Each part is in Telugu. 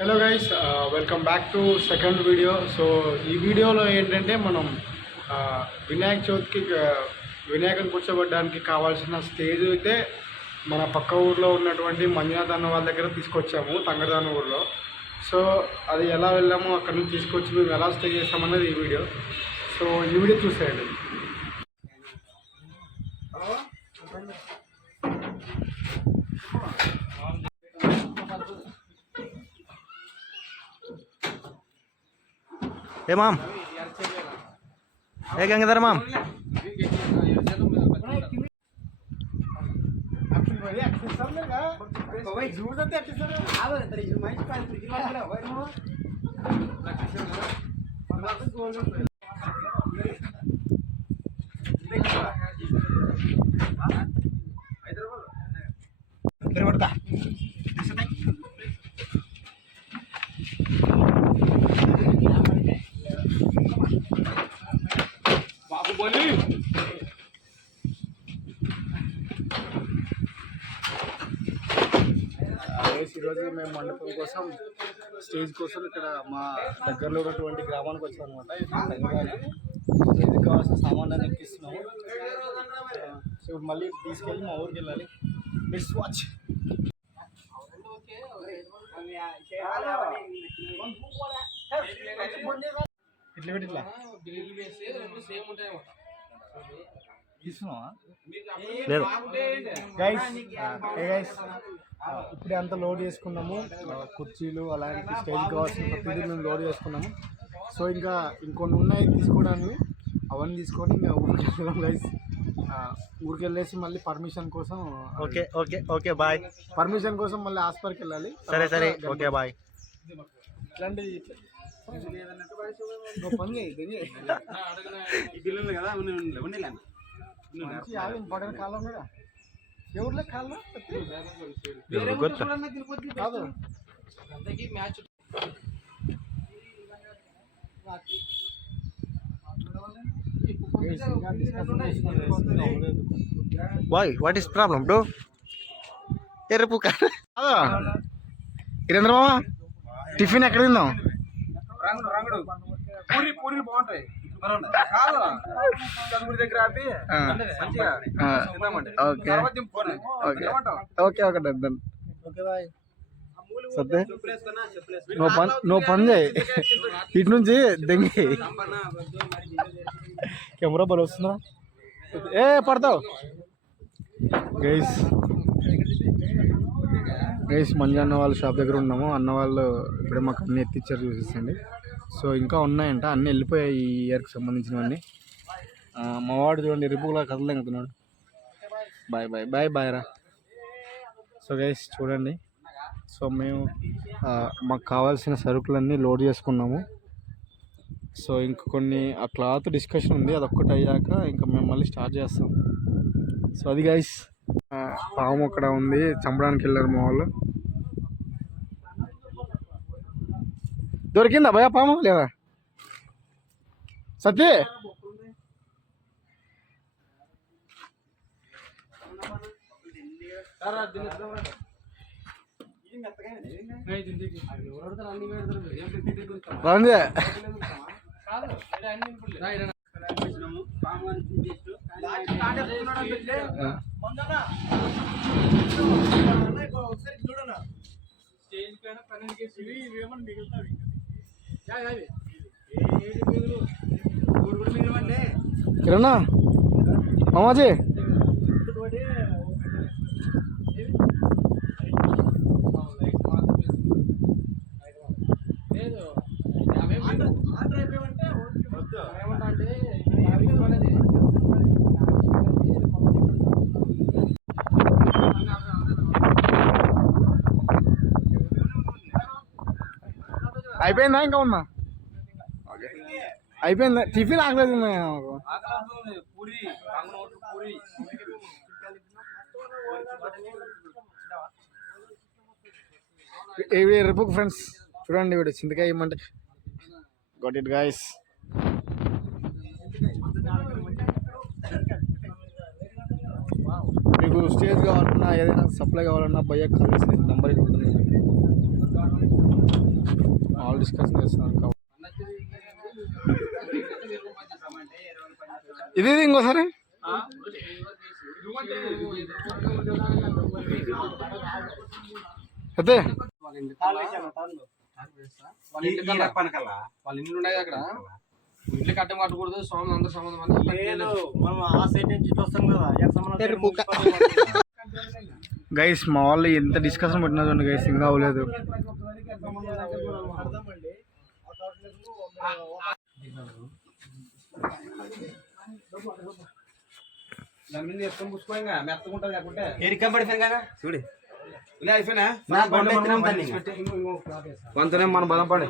Hello guys, welcome back to second video. So ఈ వీడియోలో ఏంటంటే మనం వినాయక చవితికి వినాయకుని కూర్చోబెట్టడానికి కావాల్సిన స్టేజ్ అయితే మన పక్క ఊర్లో ఉన్నటువంటి మంజునాథ్ అన్న వాళ్ళ దగ్గర తీసుకొచ్చాము, తంగదాన ఊర్లో. సో అది ఎలా వెళ్ళామో అక్కడ నుంచి తీసుకొచ్చి మేము ఎలా స్టే చేస్తామన్నది ఈ వీడియో. సో ఈ వీడియో చూసేయండి. ఏ మామ్ ఏ గంగాధర మామ్ ఈరోజు మేము మండపం కోసం స్టేజ్ కోసం ఇక్కడ మా దగ్గరలో ఉన్నటువంటి గ్రామానికి వచ్చాం అనమాట. స్టేజ్కి కావాల్సిన సామాన్లు ఎక్కిస్తున్నాము. సో మళ్ళీ తీసుకెళ్ళి మా ఊరికి వెళ్ళాలి. మిస్ వాచ్ ఇట్లా పెట్టి ఇట్లా తీసుకున్నావా లేదు గైస్, ఇప్పుడే అంతా లోడ్ చేసుకున్నాము. కుర్చీలు అలాంటి స్టేజ్ కావాల్సిన ప్రతిదీ మేము లోడ్ చేసుకున్నాము. సో ఇంకా ఇంకొన్ని ఉన్నాయి తీసుకోవడానికి, అవన్నీ తీసుకొని మేము ఊరికి వెళ్దాం గైస్. ఊరికి వెళ్ళేసి మళ్ళీ పర్మిషన్ కోసం okay okay okay bye permission కోసం మళ్ళీ హాస్పిటల్కి వెళ్ళాలి. సరే సరే ఓకే బాయ్. ఇట్లాంటి పని కదా ఇంపార్టెంట్ కాలం మీద ఎవరిలో కాలం కాదు. Boy what is problem bro? ఎర్రపు కాదా వీరేంద్ర మామ, టిఫిన్ ఎక్కడ తిందాం? పూరి బాగుంటాయి. Okay okay done. సత్తే నువ్వు పని చేయి, ఇటు నుంచి దెంగి కెమెరా బలు వస్తుందా? ఏ పడతావు గైస్ మంజు అన్న వాళ్ళ షాప్ దగ్గర ఉన్నాము. అన్న వాళ్ళు ఇప్పుడే మాకు అన్నీ ఎత్తిచ్చారు, చూసేసండి. సో ఇంకా ఉన్నాయంట, అన్నీ వెళ్ళిపోయాయి ఈ ఇయర్కి సంబంధించినవన్నీ. మా వాడు చూడండి రిపులా కదలేకపోతున్నాడు. బాయ్ బాయ్ బాయ్ బాయ్ రా. సో గైస్ చూడండి, సో మేము మాకు కావాల్సిన సరుకులన్నీ లోడ్ చేసుకున్నాము. సో ఇంక కొన్ని ఆ క్లాత్ డిస్కషన్ ఉంది, అదొక్కటి అయ్యాక ఇంకా మేము మళ్ళీ స్టార్ట్ చేస్తాం. సో అది గైస్, పాము అక్కడ ఉంది, చంపడానికి వెళ్ళారు మా వాళ్ళు. దొరికిందా భయ పాము లేదా? సత్య రంజే కిరణా మామాజీ అయిపోయిందా? ఇంకా ఉన్నా అయిపోయిందా? టిఫిన్ ఆగలేదు. ఇవి రేపు ఫ్రెండ్స్ చూడండి, వీడు చింతకాయ ఇవ్వమంటే గాట్ ఇట్ గైస్. మీకు స్టేజ్ కావాలన్నా ఏదైనా సప్లై కావాలన్నా భయ్య కాల్ చేసి నెంబర్ ఉంటుంది. వాళ్ళు డిస్కషన్ చేస్తున్నారు ఇంకా. ఇది ఇంకోసారి అదే వాళ్ళ ఇల్లు ఉన్నాయి అక్కడ. ఇల్లు కట్టం కట్టకూడదు, స్వామి అందరు సంబంధం గైస్. మా వాళ్ళు ఎంత డిస్కషన్ పెట్టినా చూడండి గైస్, ఇంకా అవ్వలేదు. దాని మీద ఎత్తుకొని పుచ్చుకోగా మెత్తకుంటుంది లేకుంటే చూడు అయిపోయినా కొంతనే మన బలం పడే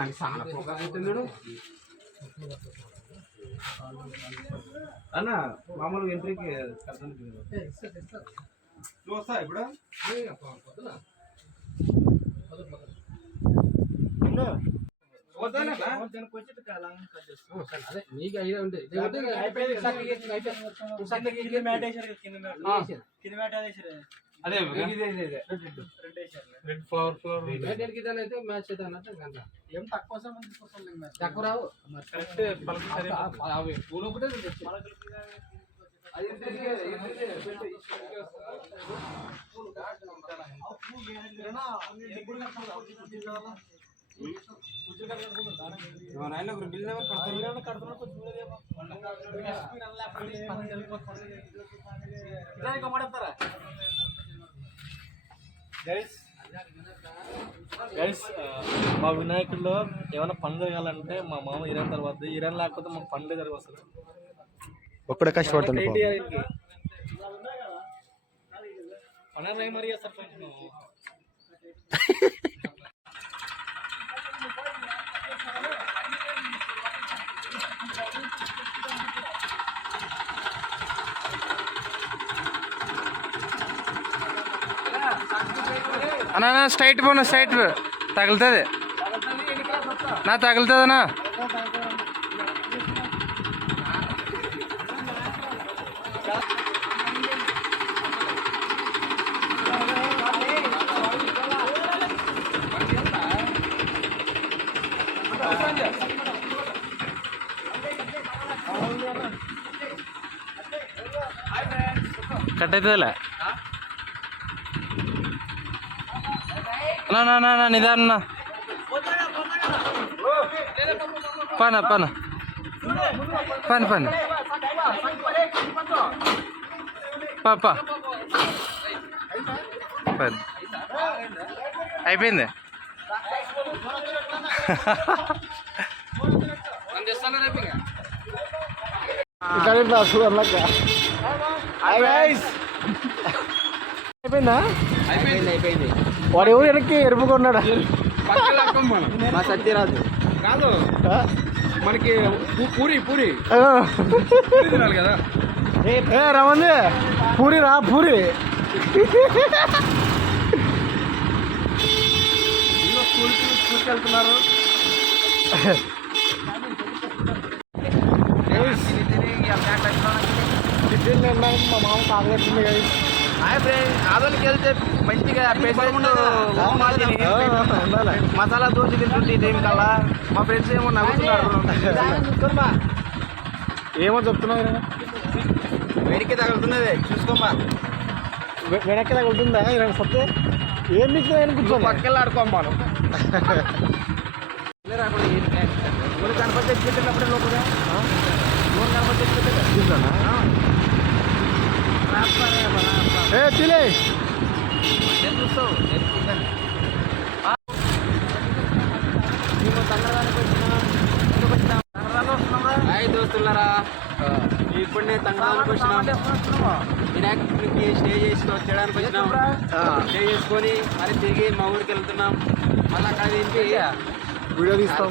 నాకు చాలా పోగా అవుతుంది అన్న. మామూలుగా ఎంట్రీకి నువ్వు వస్తా ఇప్పుడు నీకు ఐడియా ఉంది. అదే రెడ్ ఫ్లవర్ అయితే మ్యాచ్ అయితే అన్నట్టు ఏం తక్కువ రావు. పూలు ఒకటే గైస్ మా వినాయకుల్లో ఏమైనా పని జరగాలంటే మా మామ ఇరాన్ తర్వాత, ఇరాన్ లేకపోతే మాకు పనులే జరగవు అసలు. ఒక్కడే కష్టపడుతుంది. మరి అన్నా స్ట్రైట్ పోను, స్ట్రైట్ తగులుతుంది నా, తగులుతుందనా? కట్ అవుతుందిలే నా నిదాన పన పన పని పని పాప పని అయిపోయింది. అయిపోయిందా? అయిపోయింది. వాడు ఎవరు వెనక్కి ఎరుపుకున్నాడా? మా సత్యరాజు కాదు, మనకి పూరి తినాలి కదా. రమంది పూరి రా, పూరి. స్కూల్కి వెళ్తున్నారు. మా మామ తాగలేస్తుంది కదా. ఆదోళికి వెళ్తే మంచిగా మసాలా దోశ తింటుంటే టైం కల్లా మా ఫ్రెండ్స్ ఏమో నవ్వుతున్నారు. ఏమో చెప్తున్నావు, వెనక్కి తగులుతున్నది చూసుకోమా. వెనక్కి తగులుతుందా? సత్తే ఏం మీకు కూర్చోండి, పక్కన ఆడుకోమ్మాను. కనపడి తెచ్చిపెట్టినప్పుడే లోపల కనపడి తెచ్చిపెట్టాను. తిలే చూస్తావు దోస్తులారా, ఇప్పుడు నేను తంగడానికి వచ్చినా, వినాయకుడికి స్టే చేసి వచ్చేయడానికి వచ్చినాం. స్టే చేసుకొని మరి తిరిగి మా ఊరికి వెళ్తున్నాం. మళ్ళీ అక్కడ ఏంటి వీడియో తీస్తాం.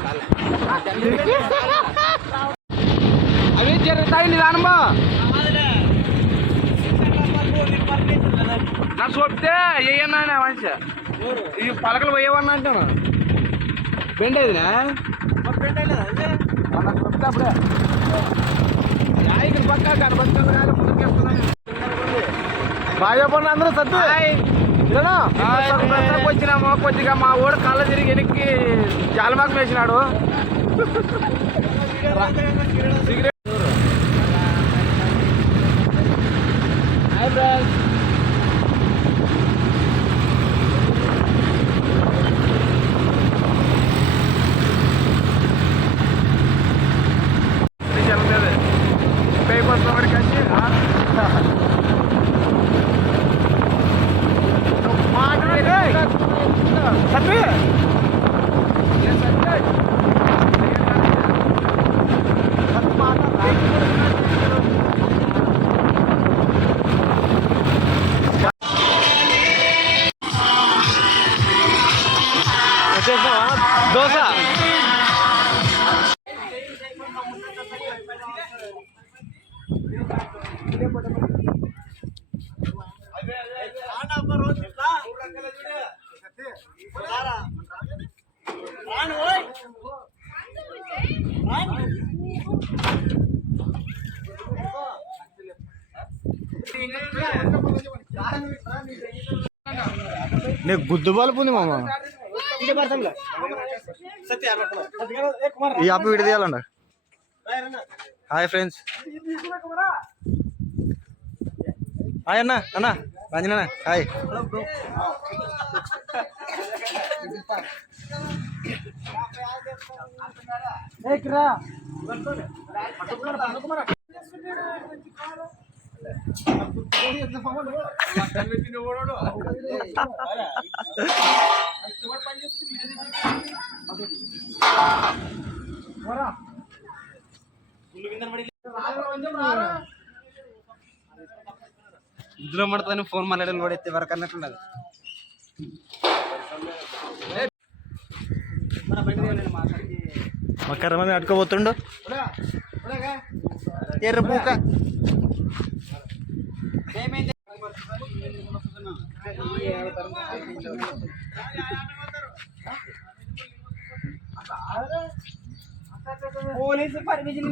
అవి జరుగుతాయి నిదానమా. నాకు చెప్తే ఏయన్నా మనిషి ఈ పలకలు పోయేవన్నా అంటాను. బెండ్ అయిందినా చెప్తే అప్పుడే ఇక్కడ పక్క కనబడుతుంది కానీ ముందుకు వెళ్తున్నాను. బాగా చెప్పండి అందరూ. సత్తు వచ్చినాము కొద్దిగా మా ఊడు కళ్ళ తిరిగి వెనక్కి జాలమాకు వేసినాడు. దోశ నీకు గుద్దు బలుపు ఉంది మామ. ఈ యాప్ వీడియో తీయాలంట. Hi friends. హాయ్ అన్న. అన్న రంజన హాయ్. ఇందులో మడతాను ఫోన్ మాట్లాడడం కూడా ఎత్తే వరకు అన్నట్లున్నది. మా కర్మ అట్టుకోబోతుండు ఎర్రపూక. Police permission